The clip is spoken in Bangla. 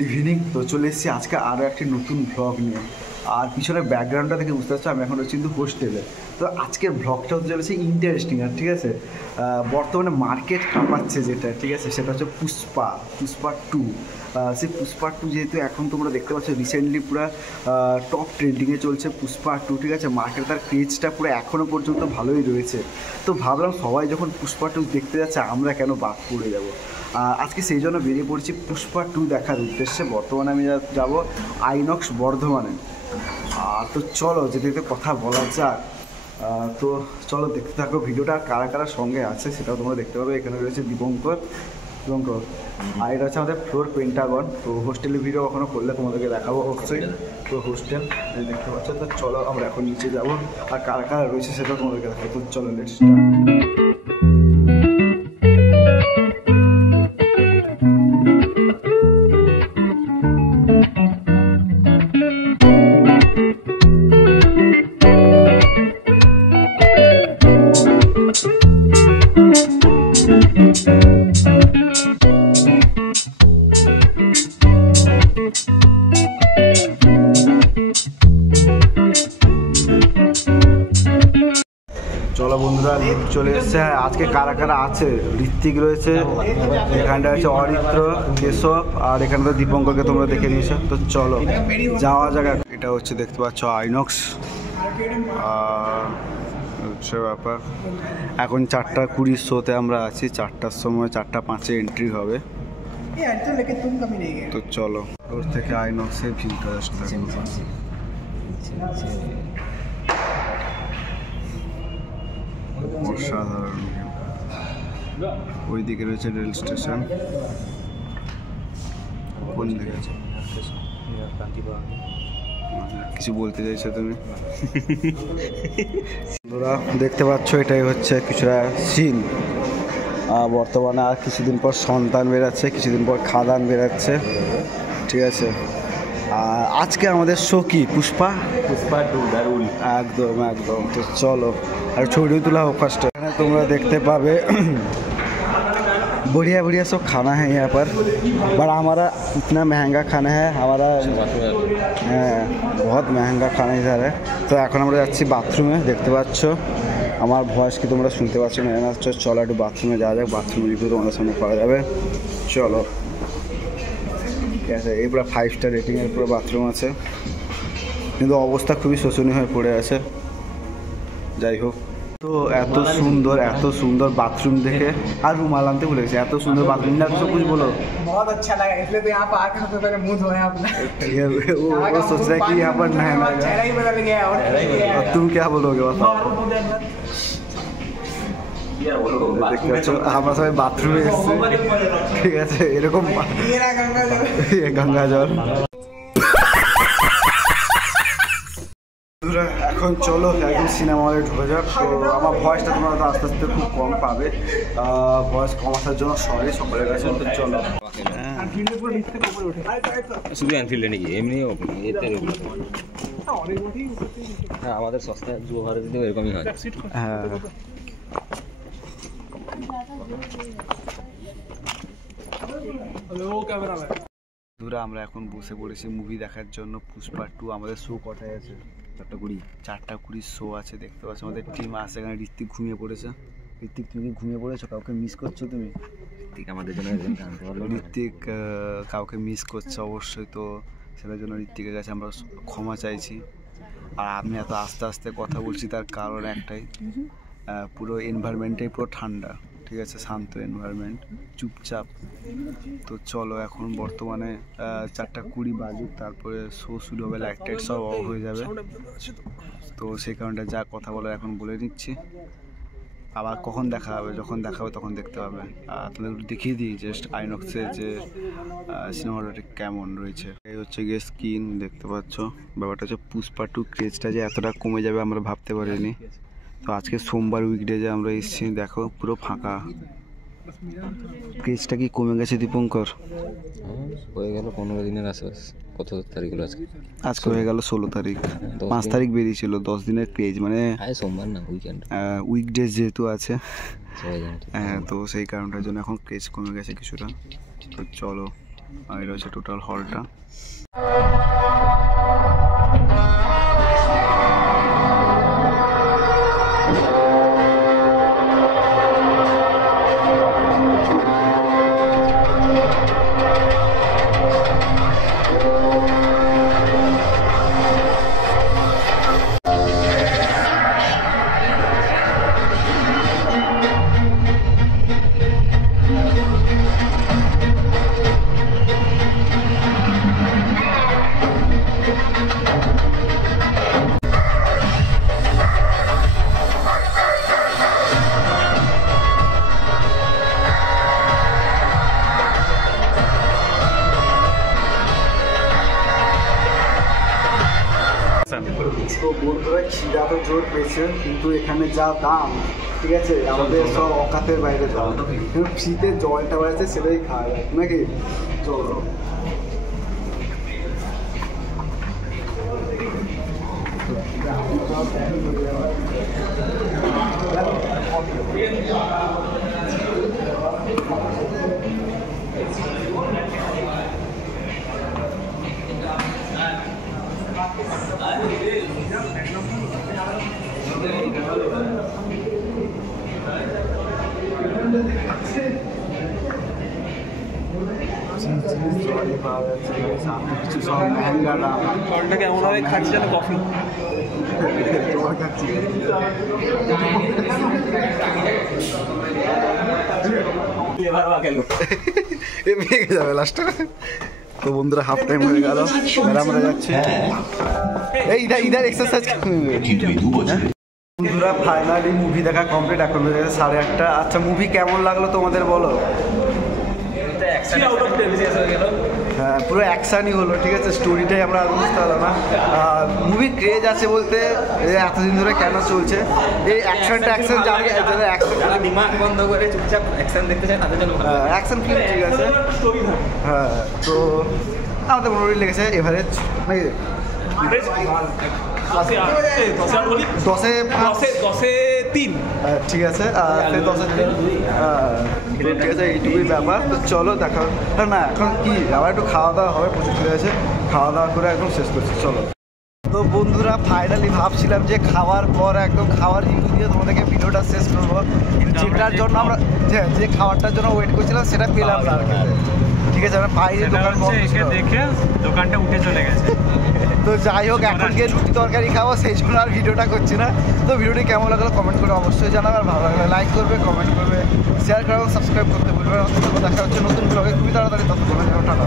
Good evening. তো চলে এসেছি আজকে আরও একটি নতুন ব্লগ নিয়ে। আর পিছনের ব্যাকগ্রাউন্ডটা দেখে বুঝতে পারছো আমি এখন হচ্ছে কিন্তু হোস্টেলে। তো আজকের ব্লগটা হতে চলেছে ইন্টারেস্টিং। আর ঠিক আছে, বর্তমানে মার্কেট কাঁপাচ্ছে যেটা, ঠিক আছে, সেটা হচ্ছে পুষ্পা 2। সেই পুষ্পা 2 যেহেতু এখন তোমরা দেখতে পাচ্ছ রিসেন্টলি পুরো টপ ট্রেন্ডিংয়ে চলছে পুষ্পা 2, ঠিক আছে। মার্কেটে তার ক্রেজটা পুরো এখনও পর্যন্ত ভালোই রয়েছে। তো ভাবলাম সবাই যখন পুষ্পা 2 দেখতে যাচ্ছে আমরা কেন বাদ পড়ে যাব। আজকে সেই জন্য বেরিয়ে পড়েছি পুষ্পা 2 দেখার উদ্দেশ্যে। বর্তমানে আমি যাব আইনক্স বর্ধমানে। তো চলো যেতে যেতে কথা বলা যাক। তো চলো দেখতে থাকো ভিডিওটা। কারা কারা সঙ্গে আছে সেটাও তোমরা দেখতে পাবে। এখানে রয়েছে দীপঙ্কর আর এটা হচ্ছে আমাদের ফ্লোর পেন্টাগন। তো হোস্টেলের ভিডিও কখনো করলে তোমাদেরকে দেখাবো অবশ্যই। তো হোস্টেল দেখতে পাচ্ছ। তো চলো আমরা এখন নিচে যাবো, আর কারা কারা রয়েছে সেটাও তোমাদেরকে দেখাবো। তো চলো লেটস স্টার্ট। চলো বন্ধুরা লিফট চলে এসছে। হ্যাঁ, আজকে কারা কারা আছে? ঋত্বিক রয়েছে, এখানটা আছে অরিত্র, কেশব, আর এখানে তো দীপঙ্করকে তোমরা দেখে নিয়েছো। তো চলো যাওয়া জায়গা। এটা হচ্ছে দেখতে পাচ্ছ আইনক্স। হচ্ছে ব্যাপার, এখন 4:20 শোতে আমরা আছি। 4টার সময় 4:05 এন্ট্রি হবে। তো চলো ওর থেকে আইনক্সের ভিউটা অসাধারণ। ওইদিকে রয়েছে রেল স্টেশন। কোন দিকে আছে? কিছু বলতে চাইছো তুমি? তোমরা দেখতে পাচ্ছ এটাই হচ্ছে কিছুটা সিন। বর্তমানে আর কিছুদিন পর সন্তান বেরাচ্ছে, কিছুদিন পর খাদান বেরাচ্ছে, ঠিক আছে। আজকে আমাদের শো কি? পুষ্পা 2 দারুণ। একদম একদম। তো চলো আর ছবি তোলা হোক ফার্স্টে। এখানে তোমরা দেখতে পাবে बढ़िया बढ़िया सब खाना है यहाँ पर। बट हमारा इतना महंगा खाना है, हमारा बहुत महंगा खाना इधर है। তো এখন আমরা যাচ্ছি বাথরুমে। দেখতে পাচ্ছ আমার ভয়েস কি তোমরা শুনতে পাচ্ছ না? চলো একটু বাথরুমে যাওয়া যাক। বাথরুমে রিভিউ তোমাদের সামনে করা যাবে। চলো, ঠিক আছে। এই পুরো 5 স্টার রেটিংয়ের পুরো বাথরুম আছে, কিন্তু অবস্থা খুবই শোচনীয় হয়ে পড়ে আছে। যাই হোক, তো এত সুন্দর বাথরুম দেখে আর রুমাল আনতে ভুলে গেছি। এত সুন্দর বাথরুম না, सब कुछ बोलो। बहुत अच्छा लगा, इसलिए तो यहाँ पर आकर सबसे पहले मुंह धोया अपना। वो सोच रहा है कि यहाँ पर नहाना है। चेहरा ही बदल गया। और तुम क्या बोलोगे बताओ? আমরা সবাই বাথরুমে এসেছি, ঠিক আছে। এরকম গঙ্গা জল। এখন চলো একদম সিনেমা হলে ঢুকে যাক। তো আমার ভয়েসটা তোমরা তো আস্তে আস্তে খুব কম পাবে। ভয়েস কম আসার জন্য সরি সকলের কাছে। তো চলো শুধু এনফিল্ডে নাকি এমনি হ্যাঁ, আমাদের সস্তা যুব ভারতীতেও এরকমই হয়। হ্যাঁ, আমরা এখন বসে পড়েছি মুভি দেখার জন্য পুষ্পা 2। আমাদের শো কটায় আছে? 4:20 শো আছে। দেখতে পাচ্ছ আমাদের টিম আছে এখানে। ঋত্বিক ঘুমিয়ে পড়েছে। ঋত্বিক, তুমি কি ঘুমিয়ে পড়েছো? কাউকে মিস করছো তুমি? ঋত্বিক আমাদের জন্য ঋত্বিক কাউকে মিস করছে অবশ্যই। তো সেটার জন্য ঋত্বিকের কাছে আমরা ক্ষমা চাইছি। আর আমি এত আস্তে আস্তে কথা বলছি তার কারণ একটাই, পুরো এনভায়রনমেন্টটাই পুরো ঠান্ডা, ঠিক আছে, শান্ত এনভায়রনমেন্ট, চুপচাপ। তো চলো এখন বর্তমানে 4:20 বাজুক, তারপরে শো শুরু হবে, লাইট টাইট সব অফ হয়ে যাবে। তো সেই কারণে যা কথা বলার এখন বলে নিচ্ছি। আবার কখন দেখা হবে, যখন দেখা হবে তখন দেখতে পাবে। তোমাদের একটু দেখিয়ে দিই জাস্ট আইনক্সের যে সিনেমাটা কেমন রয়েছে। এই হচ্ছে গিয়ে স্ক্রিন, দেখতে পাচ্ছ। ব্যাপারটা হচ্ছে পুষ্পা 2 ক্রেজটা যে এতটা কমে যাবে আমরা ভাবতে পারিনি। তো আজকে সোমবার উইকডে যে আমরা এসেছি, দেখো পুরো ফাঁকা। ক্রেজটা কি কমে গেছে দীপঙ্কর? হয়ে গেল 15 দিনের আশেপাশ। কত তারিখ হলো আজকে? আজকে হয়ে গেল 16 তারিখ। 5 তারিখ বেরিয়েছিল। 10 দিনের ক্রেজ, মানে সোমবার না, উইকেন্ড, উইকডেজ যেহেতু আছে। হ্যাঁ, তো সেই কারণটার জন্য এখন ক্রেজ কমে গেছে কিছুটা। তো চলো আর এটা হচ্ছে টোটাল হলটা। তো বন্ধুরা খিদা তো জোর পেয়েছে, কিন্তু এখানে যা দাম, ঠিক আছে, আমাদের সব অকাতের বাইরে দাম। কিন্তু ফ্রিতে জলটা বাড়ছে, সেটাই খাওয়া যায় নাকি? চলো কিছু সব লেহেঙ্গা দাম। জলটা কেমন হবে খাচ্ছি যেন কফি। জল খাচ্ছি। ভেঙে যাবে লাস্টে। তো বন্ধুরা হাফ টাইম হয়ে গেল, আমরা যাচ্ছি। এই ইধার এক্সারসাইজ। বন্ধুরা ফাইনালি মুভি দেখা কমপ্লিট, এখন হয়ে গেছে 8:30। আচ্ছা, মুভি কেমন লাগলো তোমাদের বলো? হ্যাঁ, পুরো অ্যাকশানই হলো, ঠিক আছে, স্টোরিটাই আমরা বুঝতে পারলাম না। মুভির ক্রেজ আছে বলতে এতদিন ধরে কেন চলছে এই অ্যাকশনটা, অ্যাকশন দিমাগ বন্ধ করে চুপচাপ অ্যাকশন দেখতে চায় তাদের জন্য অ্যাকশন ফিল্ম, ঠিক আছে। হ্যাঁ, তো আমাদের মোটামুটি লেগেছে এভারেজ নাকি? 10-3। ঠিক আছে, 10-3। ঠিক আছে, এইটুকুই ব্যাপার। তো চলো দেখা, না এখন কি আবার একটু খাওয়া দাওয়া হবে, প্রচুর চলে আছে, খাওয়া দাওয়া করে একদম শেষ করছি। চলো। তো বন্ধুরা ফাইনালি ভাবছিলাম যে খাওয়ার পর একদম খাওয়ার রিভিউ দিয়ে তোমাদেরকে ভিডিওটা শেষ করবো, কিন্তু যেটার জন্য আমরা যে খাবারটার জন্য ওয়েট করছিলাম সেটা পেলাম না আর খেতে। ঠিক আছে, আমরা বাইরে দোকান দেখে দোকানটা উঠে চলে গেছে। তো যাই হোক, এখন গিয়ে রুটি তরকারি খাবো, সেই জন্য আর ভিডিওটা করছি না। তো ভিডিওটি কেমন লাগলো কমেন্ট করে অবশ্যই জানাবে, আর ভালো লাগলে লাইক করবে, কমেন্ট করবে, শেয়ার করবে, সাবস্ক্রাইব করতে ভুলবে না। দেখা হচ্ছে নতুন ব্লগে খুবই তাড়াতাড়ি। ততক্ষণ টাটা।